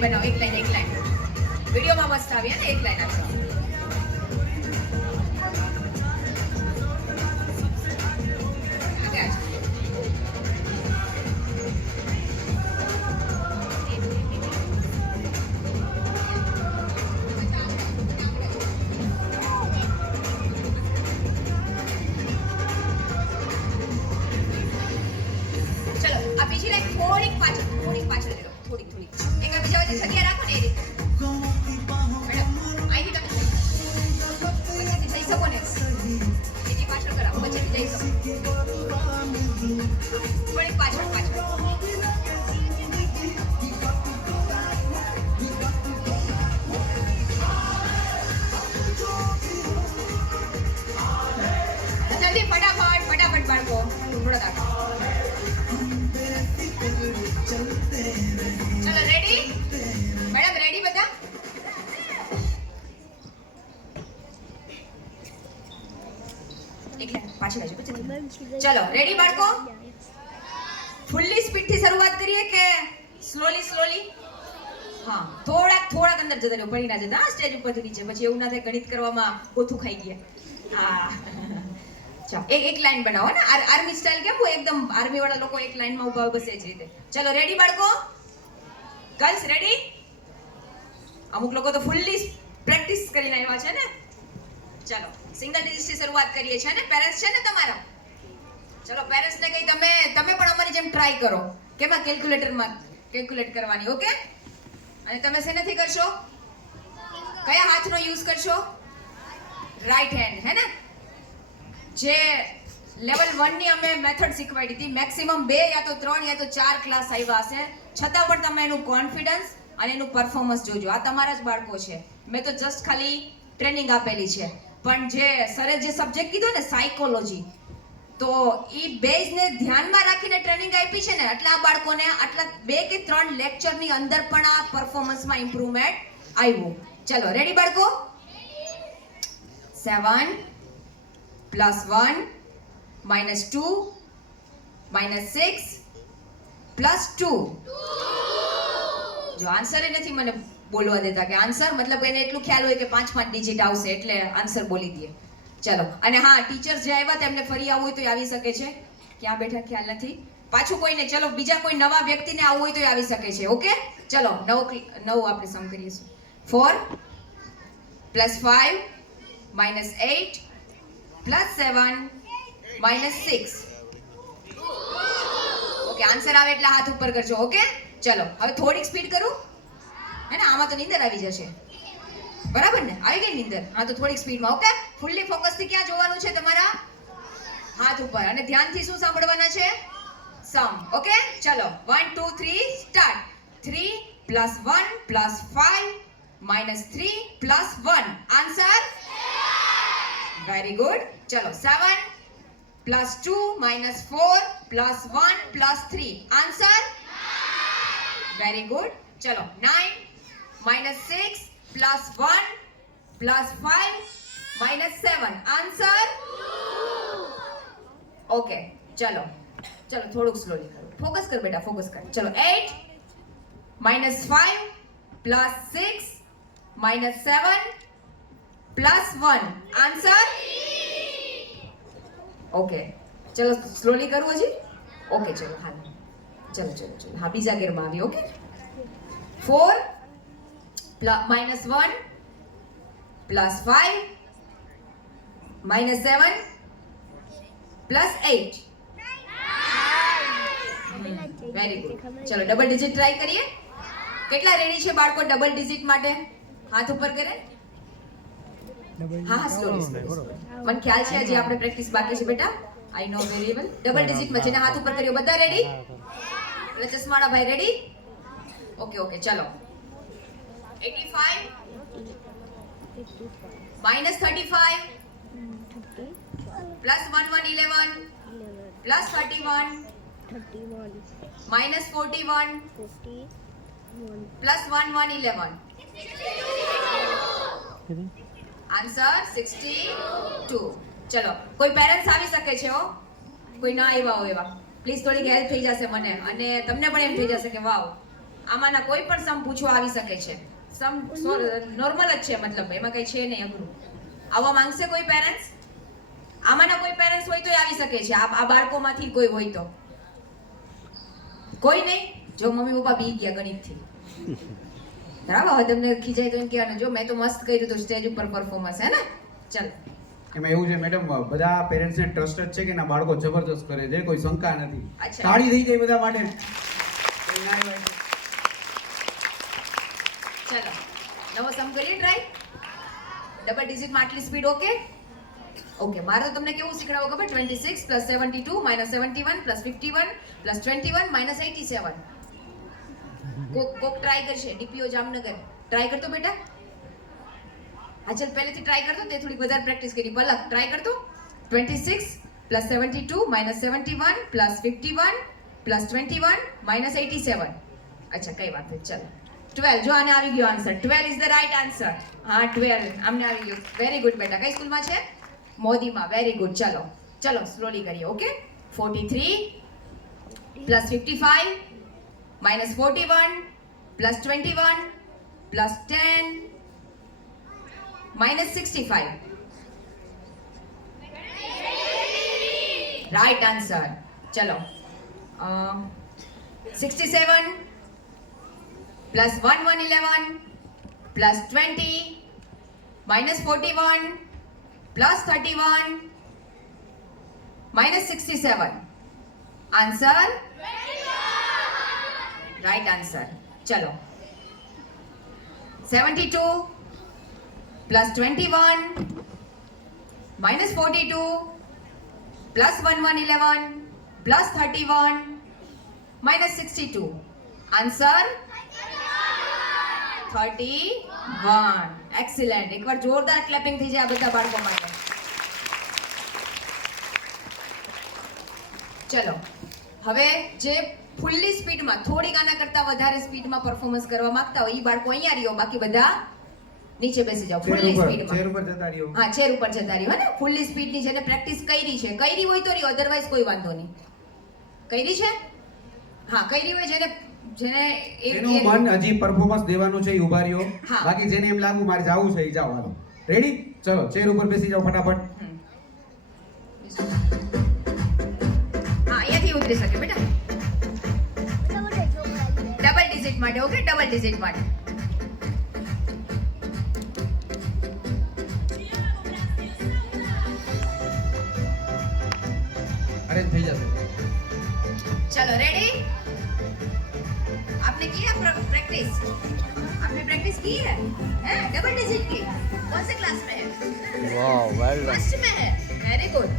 Line બનાવો, એક line વિડીયોમાં મસ્ત આવી ને, એક લાઈન આપશો. થોડીક પાછળ લેલો, થોડીક એક બીજા વચ્ચે જગ્યા રાખો ને એ રીતે. મેડમ અહીંથી તમે વચ્ચેથી જઈ શકો ને, એની પાછળ કરાવો, વચ્ચેથી જઈ શકો. થોડીક પાછળ જલ્દી ફટાફટ બાળકો, થોડા દાખલો. ચલો રેડી મેડમ, રેડી બધા? પાછળ આવજો. ચલો રેડી બાળકો? ફૂલ્લી સ્પીડ થી શરૂઆત કરીએ કે સ્લોલી? હા, થોડાક અંદર જતા રહ્યો, પડી ના જતા સ્ટેજ ઉપરથી નીચે, પછી એવું ના થાય ગણિત કરવામાં કોથું ખાઈ ગયા. હા ચાલો, એક લાઈન બનાવો ને, આર્મી સ્ટાઇલ. કેમ એકદમ આર્મી વાળા લોકો એક લાઈનમાં ઊભા હોય, બસ એ જ રીતે. ચલો રેડી બાળકો? Girls ready? અમુક લોકો તો ફૂલ્લી પ્રેક્ટિસ કરીને આવ્યા છે ને. ચલો સિંગલ ડિજિટ થી શરૂઆત કરીએ છીએ ને. પેરેન્ટ્સ છે ને તમારા? ચલો પેરેન્ટ્સ ને કઈ તમે પણ અમારી જેમ ટ્રાય કરો. કેમાં? કેલ્ક્યુલેટરમાં કેલ્ક્યુલેટ કરવાની. ઓકે? અને તમે શેનાથી કરશો? કયા હાથનો યુઝ કરશો? રાઈટ હેન્ડ, હે ને? જે લેવલ 1 ની અમે મેથડ શીખવાડી હતી, મેક્સિમમ 2 યા તો 3 યા તો 4 ક્લાસ આવ્યા હશે, છતાં પણ તમે એનું કોન્ફિડન્સ અને એનું પરફોર્મન્સ જોજો. આ તમારા જ બાળકો છે, મેં તો જસ્ટ ખાલી ટ્રેનિંગ આપેલી છે. પણ જે સરે જે સબ્જેક્ટ કીધો ને સાયકોલોજી, તો એ બેઝને ધ્યાનમાં રાખીને ટ્રેનિંગ આપી છે ને, એટલે આ બાળકોને આટલા 2 કે 3 લેક્ચરની અંદર પણ આ પરફોર્મન્સમાં ઇમ્પ્રુવમેન્ટ આવ્યું. ચલો રેડી બાળકો? 7 + 1 - 2 - 6 + 2. જો આન્સર એ નથી મને બોલવા દેતા કે આન્સર મતલબ એને એટલું ખ્યાલ હોય કે 5 ડિજિટ આવશે એટલે આન્સર બોલી દે. ચલો, અને હા, ટીચર્સ જે આવ્યા તેમને ફરી આવવું હોય તો આવી શકે છે. ક્યાં બેઠા ખ્યાલ નથી. પાછું કોઈને, ચલો બીજા કોઈ નવા વ્યક્તિને આવવું હોય તો આવી શકે છે. ઓકે? ચલો 9 આપણે સમ કરીશું. 4 + 5 - 8 + 7 - 6. ઓકે, આન્સર આવે એટલે હાથ ઉપર કરજો. ઓકે? ચલો હવે થોડીક સ્પીડ કરું, હે ને? આમાં તો નીંદર આવી જશે, બરાબર ને? આવી ગઈ નીંદર? હા, તો થોડીક સ્પીડમાં. ઓકે? ફૂલ્લી ફોકસ થી ક્યાં જોવાનું છે? તમારા હાથ ઉપર. અને ધ્યાનથી શું સાંભળવાના છે? સમ. ઓકે? ચલો 1 2 3 સ્ટાર્ટ. 3 + 1 + 5 - 3 + 1. આન્સર? Very good. ચલો 7 + 2 - 4 + 1 + 3. આન્સર? Very good. ચલો 9 - 6 + 1 + 5 - 7. આન્સર? ઓકે, ચલો થોડુંક સ્લોલી કરો. ફોકસ કર બેટા, ફોકસ કર. ચલો 8 - 5 + 6 - 7 + 1. આન્સર? ઓકે, ચલો સ્લોલી કરું હજી. ઓકે, ચલો હા, ચલો હા, બીજા ગેરમાં આવી. ઓકે? 4 + -1 + 5 - 7 + 8. Very good. ચલો ડબલ ડિજિટ ટ્રાય કરીએ. કેટલા રેડી છે બાળકો ડબલ ડિજિટ માટે? હાથ ઉપર કરે. હા, સ્લોલી. મને ખ્યાલ છે હજી આપણે પ્રેક્ટિસ બાકી છે બેટા. આઈ નો વેરી વેલ. ડબલ ડિજિટમાં જેને હાથ ઉપર કર્યો બધા રેડી? એટલે ચશ્માળા ભાઈ રેડી? ઓકે, ચલો 85 - 35 + 1 1 11 + 31 - 41 + 1 1 11. આન્સર 62. ચલો કોઈ પેરેન્ટ્સ આવી શકે છે હો, કોઈ ના આવ્યા હોય એવા. પ્લીઝ થોડીક હેલ્પ થઈ જશે મને, અને તમને પણ એમ થઈ જશે કે વાવ આમાંના કોઈ પણ સમ પૂછવા આવી શકે છે. સમ નોર્મલ જ છે, મતલબ એમાં કઈ છે નહીં અઘરું. આવવા માંગશે કોઈ પેરેન્ટ્સ? આમાંના કોઈ પેરેન્ટ્સ હોય તો આવી શકે છે. આ બાળકોમાંથી કોઈ હોય તો. કોઈ નહીં? જો મમ્મી પપ્પા બી ગયા ગણિતથી. બરાબર, હવે તમને ખીજાય તો એમ કહેવાનું, જો મેં તો મસ્ત કર્યું તો સ્ટેજ ઉપર પરફોર્મન્સ, હે ને? ચાલ. એમાં એવું છે મેડમ, બધા પેરેન્ટ્સને ટ્રસ્ટ જ છે કે ના બાળકો જબરદસ્ત કરે છે, કોઈ શંકા નથી. અચ્છા. તાળી થઈ જાય બધા માટે. ચલો નવો સમ કરીએ ટ્રાય. ડબલ ડિજિટમાં આટલી સ્પીડ ઓકે? ઓકે, મારે તો તમને કેવું શીખડાવો ખબર? 26 + 72 - 71 + 51 + 21 - 87. કોક ટ્રાય કરશે. ડીપીઓ જામનગર ટ્રાય કરતો બેટા. હા ચાલ, પહેલેથી ટ્રાય કરતો, તે થોડી વધારે પ્રેક્ટિસ કરી. પલક ટ્રાય કરતો. 26 + 72 - 71 + 51 + 21 - 87. અચ્છા, કઈ વાત નહીં. ચાલો 12. જો આને આવી ગયો answer. 12 is the right answer. હા 12 આમને આવી ગયો. વેરી ગુડ બેટા. કઈ સ્કૂલમાં છે? મોદીમાં. Very good. ચલો ચલો સ્લોલી કરીએ. ઓકે, 43 + 55 - 41 + 21 + 10 - 65. Right answer. ચલો 67 + 1111 + 20 - 41 + 31 - 67. Answer right answer. ચલો 72 + 21 - 42 + 1111 + 31 - 62. આન્સર 31. એક્સિલન્ટ. એકવાર જોરદાર ક્લેપિંગ થઈ જાય આ બધા બાળકો માટે. ચલો હવે જે ફૂલ્લી સ્પીડમાં, થોડીક આના કરતા વધારે સ્પીડમાં પરફોર્મન્સ કરવા માંગતા હોય એ બાળકો અહીંયા રહ્યો, બાકી બધા નીચે બેસી જાઓ. ફૂલ્લી ચેર સ્પીડમાં. ઉપર જતા રહ્યો. હા, ચેર ઉપર જતા રહ્યો. હે ને? ફૂલ્લી સ્પીડની જેને પ્રેક્ટિસ કરી છે, કરી હોય તો રહ્યો, અધરવાઇઝ કોઈ વાંધો નહીં. કરી છે? હા, કરી હોય જેને એનું મન હજી પરફોર્મન્સ દેવાનું છે, એ ઉભા રહ્યો. હા. બાકી જેને એમ લાગુ મારે જાવું છે એ જાવ. હાલો રેડી? ચલો ચેર ઉપર બેસી જાઓ ફટાફટ. હા, અહીંયાથી ઉતરી શકે બેટા. ડબલ ડિજિટ માટે. ઓકે, ડબલ ડિજિટ માટે. અરે થઈ જશે. चलो रेडी? आपने किया प्रैक्टिस? आपने प्रैक्टिस की है? हैं? डबल डिजिट की? कौन से क्लास में है? वाह, वेल डन. फर्स्ट में है. Very good.